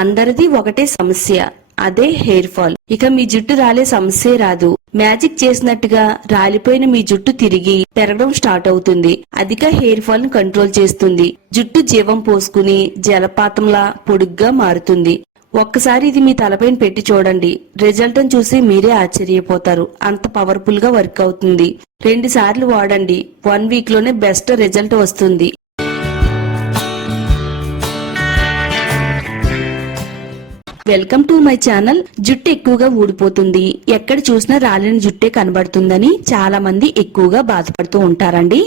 అందరిది ఒకటే సమస్య, అదే హెయిర్ ఫాల్. ఇక మీ జుట్టు రాలే సమస్యే రాదు. మ్యాజిక్ చేసినట్టుగా రాలిపోయిన మీ జుట్టు తిరిగి పెరగడం స్టార్ట్ అవుతుంది. అధిక హెయిర్ ఫాల్ ను కంట్రోల్ చేస్తుంది. జుట్టు జీవం పోసుకుని జలపాతంలా పొడుగ్గా మారుతుంది. ఒక్కసారి ఇది మీ తలపైన పెట్టి చూడండి. రిజల్ట్ చూసి మీరే ఆశ్చర్యపోతారు. అంత పవర్ఫుల్ గా వర్క్ అవుతుంది. 2 సార్లు వాడండి. 1 వీక్ లోనే బెస్ట్ రిజల్ట్ వస్తుంది. Welcome to my channel. జుట్టు ఎక్కువగా ఊడిపోతుంది, ఎక్కడ చూసినా రాలిన జుట్టే కనబడుతుందని చాలా మంది ఎక్కువగా బాధపడుతూ ఉంటారండి.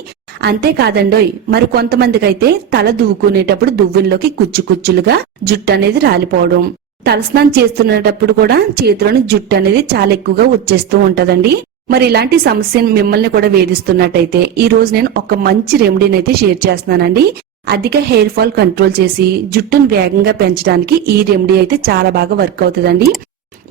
అంతేకాదండోయ్, మరి కొంతమందికి అయితే తల దువ్వుకునేటప్పుడు దువ్వెనలోకి కుచ్చులుగా జుట్టు అనేది రాలిపోవడం, తలస్నానం చేస్తున్నప్పుడు కూడా చేతిలోని జుట్టు అనేది చాలా ఎక్కువగా వచ్చేస్తూ ఉంటదండి. మరి ఇలాంటి సమస్య మిమ్మల్ని కూడా వేధిస్తున్నట్టయితే ఈ రోజు నేను ఒక మంచి రెమెడీని అయితే షేర్ చేస్తున్నానండి. అధిక హెయిర్ ఫాల్ కంట్రోల్ చేసి జుట్టును వేగంగా పెంచడానికి ఈ రెమెడీ అయితే చాలా బాగా వర్క్ అవుతుందండి.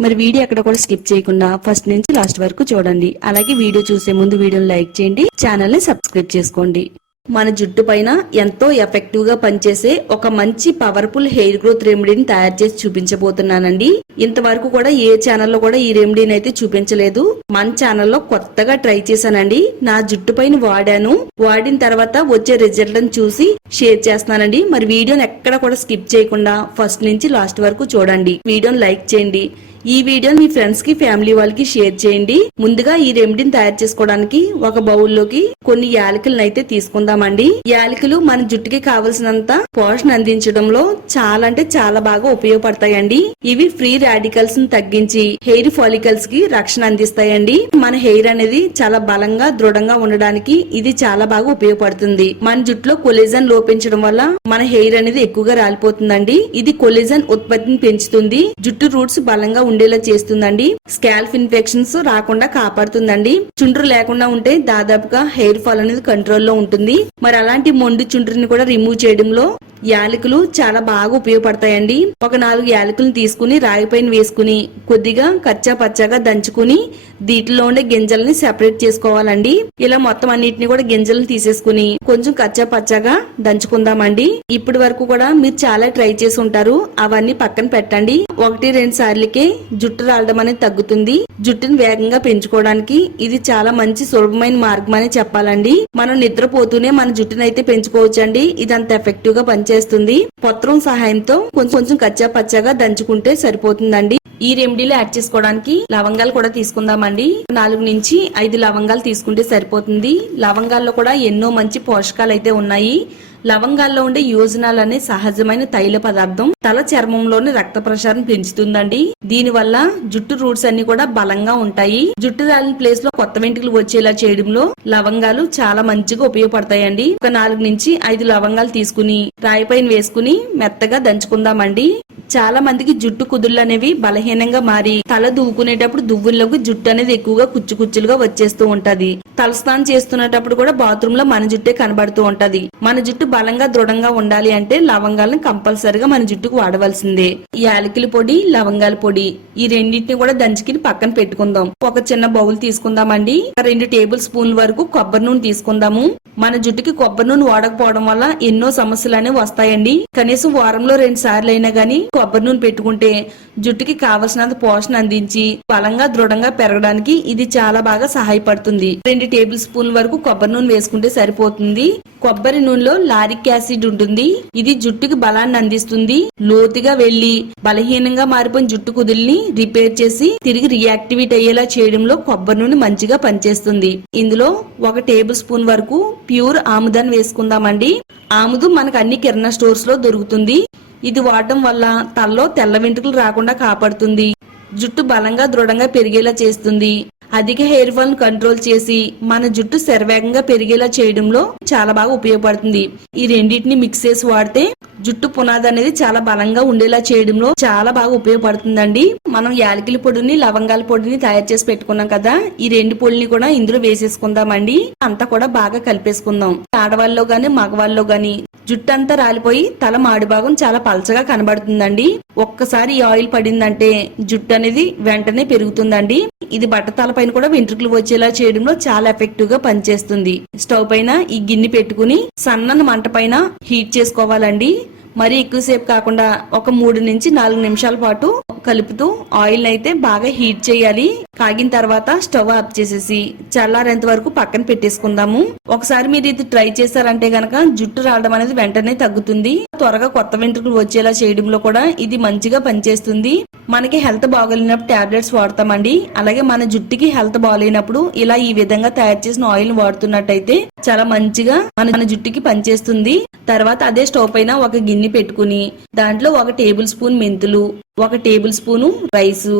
మరి వీడియో ఎక్కడ కూడా స్కిప్ చేయకుండా ఫస్ట్ నుంచి లాస్ట్ వరకు చూడండి. అలాగే వీడియో చూసే ముందు వీడియోని లైక్ చేయండి, ఛానల్ ని సబ్స్క్రైబ్ చేసుకోండి. మన జుట్టు పైన ఎంతో ఎఫెక్టివ్ గా పనిచేసే ఒక మంచి పవర్ఫుల్ హెయిర్ గ్రోత్ రెమెడీని తయారు చేసి చూపించబోతున్నానండి. ఇంతవరకు కూడా ఏ ఛానల్లో కూడా ఈ రెమెడీని అయితే చూపించలేదు. మన ఛానల్లో కొత్తగా ట్రై చేశానండి. నా జుట్టు పైన వాడాను. వాడిన తర్వాత వచ్చే రిజల్ట్ చూసి షేర్ చేస్తున్నానండి. మరి వీడియోని ఎక్కడ కూడా స్కిప్ చేయకుండా ఫస్ట్ నుంచి లాస్ట్ వరకు చూడండి. వీడియోని లైక్ చేయండి. ఈ వీడియోని మీ ఫ్రెండ్స్ కి, ఫ్యామిలీ వాళ్ళకి షేర్ చేయండి. ముందుగా ఈ రెమెడీని తయారు చేసుకోవడానికి ఒక బౌల్లోకి కొన్ని యాలకులను అయితే తీసుకుందామండి. యాలకులు మన జుట్టుకి కావలసినంత పోషణ అందించడంలో చాలా అంటే చాలా బాగా ఉపయోగపడతాయండి. ఇవి ఫ్రీ రాడికల్స్ ని తగ్గించి హెయిర్ ఫాలికల్స్ కి రక్షణ అందిస్తాయండి. మన హెయిర్ అనేది చాలా బలంగా, దృఢంగా ఉండడానికి ఇది చాలా బాగా ఉపయోగపడుతుంది. మన జుట్టులో కొలేజన్ లోపించడం వల్ల మన హెయిర్ అనేది ఎక్కువగా రాలిపోతుందండి. ఇది కొలేజన్ ఉత్పత్తిని పెంచుతుంది. జుట్టు రూట్స్ బలంగా ఉండేలా చేస్తుందండి. స్కాల్ప్ ఇన్ఫెక్షన్స్ రాకుండా కాపాడుతుందండి. చుండ్రు లేకుండా ఉంటే దాదాపుగా హెయిర్ ఫాల్ అనేది కంట్రోల్లో ఉంటుంది. మరి అలాంటి మొండి చుండ్రుని కూడా రిమూవ్ చేయడంలో యాలకులు చాలా బాగా ఉపయోగపడతాయండి. ఒక 4 యాలకులను తీసుకుని రాగి పైన వేసుకుని కొద్దిగా కచ్చా పచ్చాగా దంచుకుని దీంట్లో ఉండే గింజల్ని సెపరేట్ చేసుకోవాలండి. ఇలా మొత్తం అన్నిటిని కూడా గింజలను తీసేసుకుని కొంచెం కచ్చా పచ్చాగా దంచుకుందామండి. ఇప్పటి వరకు కూడా మీరు చాలా ట్రై చేసి ఉంటారు. అవన్నీ పక్కన పెట్టండి. 1-2 సార్లకే జుట్టు రాలడం అనేది తగ్గుతుంది. జుట్టును వేగంగా పెంచుకోవడానికి ఇది చాలా మంచి సులభమైన మార్గం అని చెప్పాలండి. మనం నిద్రపోతూనే మన జుట్టును అయితే పెంచుకోవచ్చండి. ఇది అంత ఎఫెక్టివ్ గా పనిచేస్తుంది. పత్రం సహాయంతో కొంచెం కచ్చా పచ్చాగా దంచుకుంటే సరిపోతుందండి. ఈ రెమెడీలో యాడ్ చేసుకోవడానికి లవంగాలు కూడా తీసుకుందామండి. 4 నుంచి 5 లవంగాలు తీసుకుంటే సరిపోతుంది. లవంగాల్లో కూడా ఎన్నో మంచి పోషకాలు అయితే ఉన్నాయి. లవంగాల్లో ఉండే యోజనాలు అనే సహజమైన తైల పదార్థం తల చర్మంలోని రక్త ప్రసారం పెంచుతుందండి. దీని వల్ల జుట్టు రూట్స్ అన్ని కూడా బలంగా ఉంటాయి. జుట్టు రాలిన ప్లేస్ లో కొత్త వెంట్రుకలు వచ్చేలా చేయడంలో లవంగాలు చాలా మంచిగా ఉపయోగపడతాయండి. ఒక 4 నుంచి 5 లవంగాలు తీసుకుని రాయి పైన వేసుకుని మెత్తగా దంచుకుందామండి. చాలా మందికి జుట్టు కుదుళ్ళు అనేవి బలహీనంగా మారి తల దువ్వుకునేటప్పుడు దువ్వుల్లోకి జుట్టు అనేది ఎక్కువగా కుచ్చులుగా వచ్చేస్తూ ఉంటది. తలస్నానం చేస్తున్నప్పుడు కూడా బాత్రూమ్ లో మన జుట్టే కనబడుతూ ఉంటది. మన జుట్టు బలంగా, దృఢంగా ఉండాలి అంటే లవంగాలను కంపల్సరిగా మన జుట్టుకు వాడవలసిందే. యాలకుల పొడి, లవంగాల పొడి ఈ రెండింటిని కూడా దంచుకుని పక్కన పెట్టుకుందాం. ఒక చిన్న బౌల్ తీసుకుందామండి. 2 టేబుల్ స్పూన్ల వరకు కొబ్బరి నూనె తీసుకుందాము. మన జుట్టుకి కొబ్బరి నూనె వాడకపోవడం వల్ల ఎన్నో సమస్యలు అనేవి వస్తాయండి. కనీసం వారంలో 2 సార్లు అయినా గానీ కొబ్బరి నూనె పెట్టుకుంటే జుట్టుకి కావలసినంత పోషణ అందించి బలంగా, దృఢంగా పెరగడానికి ఇది చాలా బాగా సహాయపడుతుంది. 2 టేబుల్ స్పూన్ల వరకు కొబ్బరి నూనె వేసుకుంటే సరిపోతుంది. కొబ్బరి నూనెలో లారిక్ యాసిడ్ ఉంటుంది. ఇది జుట్టుకి బలాన్ని అందిస్తుంది. లోతుగా వెళ్లి బలహీనంగా మారిపోయిన జుట్టు కుదుల్ని రిపేర్ చేసి తిరిగి రియాక్టివేట్ అయ్యేలా చేయడంలో కొబ్బరి నూనె మంచిగా పనిచేస్తుంది. ఇందులో 1 టేబుల్ స్పూన్ వరకు ప్యూర్ ఆముదాన్ని వేసుకుందామండి. ఆముదం మనకు అన్ని కిరాణా స్టోర్స్ లో దొరుకుతుంది. ఇది వాడటం వల్ల తలలో తెల్ల వెంట్రుకలు రాకుండా కాపాడుతుంది. జుట్టు బలంగా, దృఢంగా పెరిగేలా చేస్తుంది. అధిక హెయిర్ ఫాల్ ను కంట్రోల్ చేసి మన జుట్టు శరవేగంగా పెరిగేలా చేయడంలో చాలా బాగా ఉపయోగపడుతుంది. ఈ రెండింటిని మిక్స్ చేసి వాడితే జుట్టు పునాది అనేది చాలా బలంగా ఉండేలా చేయడంలో చాలా బాగా ఉపయోగపడుతుందండి. మనం యాలకుల పొడిని, లవంగాల పొడిని తయారు చేసి పెట్టుకున్నాం కదా, ఈ 2 పొడిని కూడా ఇందులో వేసేసుకుందామండి. అంతా కూడా బాగా కలిపేసుకుందాం. ఆడవాళ్ళలో గాని, మగవాళ్ళలో గాని జుట్టు అంతా రాలిపోయి తల మాడి భాగం చాలా పలచగా కనబడుతుందండి. ఒక్కసారి ఈ ఆయిల్ పడిందంటే జుట్టు అనేది వెంటనే పెరుగుతుందండి. ఇది బట్టతల పైన కూడా వెంట్రుకలు వచ్చేలా చేయడంలో చాలా ఎఫెక్టివ్ గా పనిచేస్తుంది. స్టవ్ పైన ఈ గిన్నె పెట్టుకుని సన్నని మంట పైన హీట్ చేసుకోవాలండి. మరి ఎక్కువసేపు కాకుండా ఒక 3 నుంచి 4 నిమిషాల పాటు కలుపుతూ ఆయిల్ అయితే బాగా హీట్ చేయాలి. కాగిన తర్వాత స్టవ్ ఆఫ్ చేసేసి చల్లారేంత వరకు పక్కన పెట్టేసుకుందాము. ఒకసారి మీరు ఇది ట్రై చేశారంటే గనక జుట్టు రావడం అనేది వెంటనే తగ్గుతుంది. త్వరగా కొత్త వెంట్రుకలు వచ్చేలా చేయడంలో కూడా ఇది మంచిగా పనిచేస్తుంది. మనకి హెల్త్ బాగోలేనప్పుడు టాబ్లెట్స్ వాడతామండి. అలాగే మన జుట్టుకి హెల్త్ బాగోలేనప్పుడు ఇలా ఈ విధంగా తయారు చేసిన ఆయిల్ వాడుతున్నట్టయితే చాలా మంచిగా మన జుట్టుకి పనిచేస్తుంది. తర్వాత అదే స్టవ్ పైన ఒక గిన్నె పెట్టుకుని దాంట్లో 1 టేబుల్ స్పూన్ మెంతులు, 1 table spoon rice,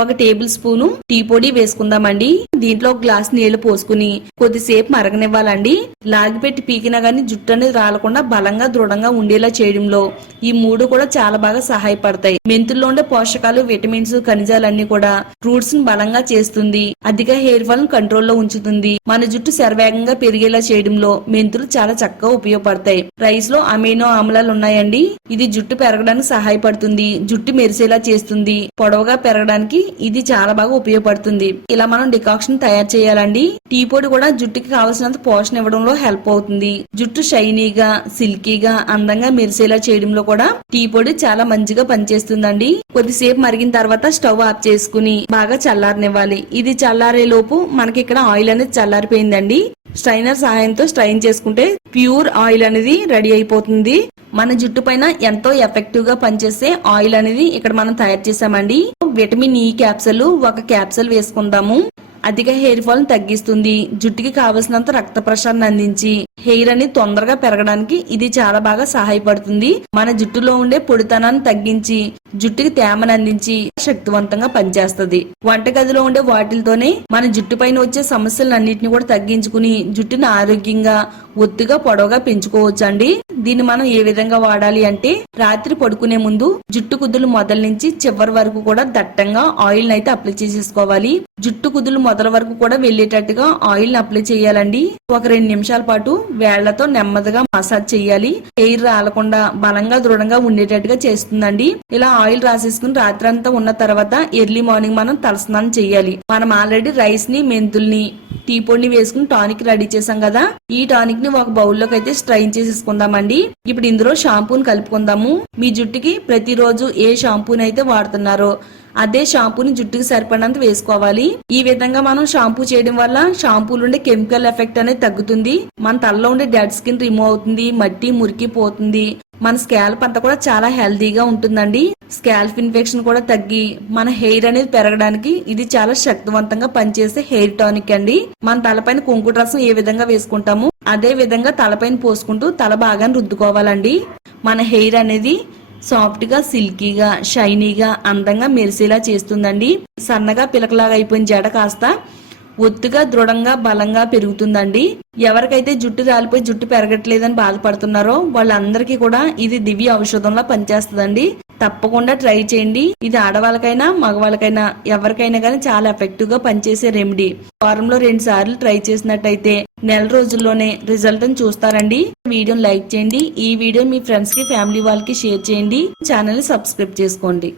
1 table spoon tea పొడి వేసుకుందామండి. దీంట్లో 1 గ్లాస్ నీళ్లు పోసుకుని కొద్దిసేపు మరగనివ్వాలండి. లాగిపెట్టి పీకినా గానీ జుట్టు అనేది రాలకుండా బలంగా దృఢంగా ఉండేలా చేయడంలో ఈ 3 కూడా చాలా బాగా సహాయపడతాయి. మెంతుల్లో ఉండే పోషకాలు, విటమిన్స్, ఖనిజాలన్నీ కూడా ఫ్రూట్స్ ని బలంగా చేస్తుంది. అధిక హెయిర్ ఫాల్ కంట్రోల్లో ఉంచుతుంది. మన జుట్టు శరవేగంగా పెరిగేలా చేయడంలో మెంతులు చాలా చక్కగా ఉపయోగపడతాయి. రైస్ లో అమైనో ఆమ్లాలు ఉన్నాయండి. ఇది జుట్టు పెరగడానికి సహాయపడుతుంది. జుట్టు మెరిసేలా చేస్తుంది. పొడవుగా పెరగడానికి ఇది చాలా బాగా ఉపయోగపడుతుంది. ఇలా మనం డికాక్షన్ తయారు చేయాలండి. టీ పొడి కూడా జుట్టుకి కావాల్సినంత పోషణ ఇవ్వడంలో హెల్ప్ అవుతుంది. జుట్టు షైనీగా, సిల్కీగా, అందంగా మెరిసేలా చేయడంలో కూడా టీ పొడి చాలా మంచిగా పనిచేస్తుందండి. కొద్దిసేపు మరిగిన తర్వాత స్టవ్ ఆఫ్ చేసుకుని బాగా చల్లారనివ్వాలి. ఇది చల్లారే లోపు మనకి ఇక్కడ ఆయిల్ అనేది చల్లారిపోయిందండి. స్ట్రైనర్ సహాయంతో స్ట్రైన్ చేసుకుంటే ప్యూర్ ఆయిల్ అనేది రెడీ అయిపోతుంది. మన జుట్టు పైన ఎంతో ఎఫెక్టివ్ గా పనిచేసే ఆయిల్ అనేది ఇక్కడ మనం తయారు చేసామండి. విటమిన్ ఈ క్యాప్సూల్ 1 క్యాప్సూల్ వేసుకుందాము. అధిక హెయిర్ ఫాల్ తగ్గిస్తుంది. జుట్టుకి కావలసినంత రక్త ప్రసరణ అందించి హెయిర్ అనేది తొందరగా పెరగడానికి ఇది చాలా బాగా సహాయపడుతుంది. మన జుట్టులో ఉండే పొడితనాన్ని తగ్గించి జుట్టుకి తేమను అందించి శక్తివంతంగా పనిచేస్తుంది. వంటగదిలో ఉండే వాటిలతోనే మన జుట్టు పైన వచ్చే సమస్యలన్నింటినీ కూడా తగ్గించుకుని జుట్టుని ఆరోగ్యంగా, ఒత్తుగా, పొడవుగా పెంచుకోవచ్చు అండి. దీన్ని మనం ఏ విధంగా వాడాలి అంటే రాత్రి పడుకునే ముందు జుట్టు కుదులు మొదల నుంచి చివరి వరకు కూడా దట్టంగా ఆయిల్ అయితే అప్లై చేసేసుకోవాలి. జుట్టు కుదులు మొదల వరకు కూడా వెళ్లేటట్టుగా ఆయిల్ అప్లై చేయాలండి. ఒక 2 నిమిషాల పాటు వేళ్లతో నెమ్మదిగా మసాజ్ చేయాలి. హెయిర్ రాలకుండా బలంగా, దృఢంగా ఉండేటట్టుగా చేస్తుందండి. ఇలా ఆయిల్ రాసేసుకుని రాత్రంతా ఉన్న తర్వాత ఎర్లీ మార్నింగ్ మనం తలస్నానం చేయాలి. మనం ఆల్రెడీ రైస్ ని, మెంతుల్ని, టీ పొడిని వేసుకుని టానిక్ రెడీ చేసాం కదా. ఈ టానిక్ ని ఒక బౌల్లోకి అయితే స్ట్రైన్ చేసేసుకుందామండి. ఇప్పుడు ఇందులో షాంపూని కలుపుకుందాము. మీ జుట్టుకి ప్రతిరోజు ఏ షాంపూని అయితే వాడుతున్నారో అదే షాంపూని జుట్టుకి సరిపడినంత వేసుకోవాలి. ఈ విధంగా మనం షాంపూ చేయడం వల్ల షాంపూలు ఉండే కెమికల్ ఎఫెక్ట్ అనేది తగ్గుతుంది. మన తలలో ఉండే డెడ్ స్కిన్ రిమూవ్ అవుతుంది. మట్టి, మురికి పోతుంది. మన స్కాల్ప్ అంతా కూడా చాలా హెల్దీగా ఉంటుందండి. స్కాల్ప్ ఇన్ఫెక్షన్ కూడా తగ్గి మన హెయిర్ అనేది పెరగడానికి ఇది చాలా శక్తివంతంగా పనిచేసే హెయిర్ టానిక్ అండి. మన తలపైన కుంకుడు రసం ఏ విధంగా వేసుకుంటామో అదే విధంగా తలపైన పోసుకుంటూ తల బాగా రుద్దుకోవాలండి. మన హెయిర్ అనేది సాఫ్ట్ గా, సిల్కీగా, షైనీగా, అందంగా మెరిసేలా చేస్తుందండి. సన్నగా పిలకలాగా అయిపోయిన జడ కాస్త ఒత్తుగా, దృఢంగా, బలంగా పెరుగుతుందండి. ఎవరికైతే జుట్టు రాలిపోయి జుట్టు పెరగట్లేదని బాధపడుతున్నారో వాళ్ళందరికీ కూడా ఇది దివ్య ఔషధంలా పనిచేస్తుందండి. తప్పకుండా ట్రై చేయండి. ఇది ఆడవాళ్ళకైనా, మగవాళ్ళకైనా, ఎవరికైనా కానీ చాలా ఎఫెక్టివ్ గా పనిచేసే రెమెడీ. వారంలో 2 సార్లు ట్రై చేసినట్టయితే నెల రోజుల్లోనే రిజల్ట్ ని చూస్తారండి. వీడియోని లైక్ చేయండి. ఈ వీడియో మీ ఫ్రెండ్స్ కి, ఫ్యామిలీ వాళ్ళకి షేర్ చేయండి. ఛానల్ ని సబ్స్క్రైబ్ చేసుకోండి.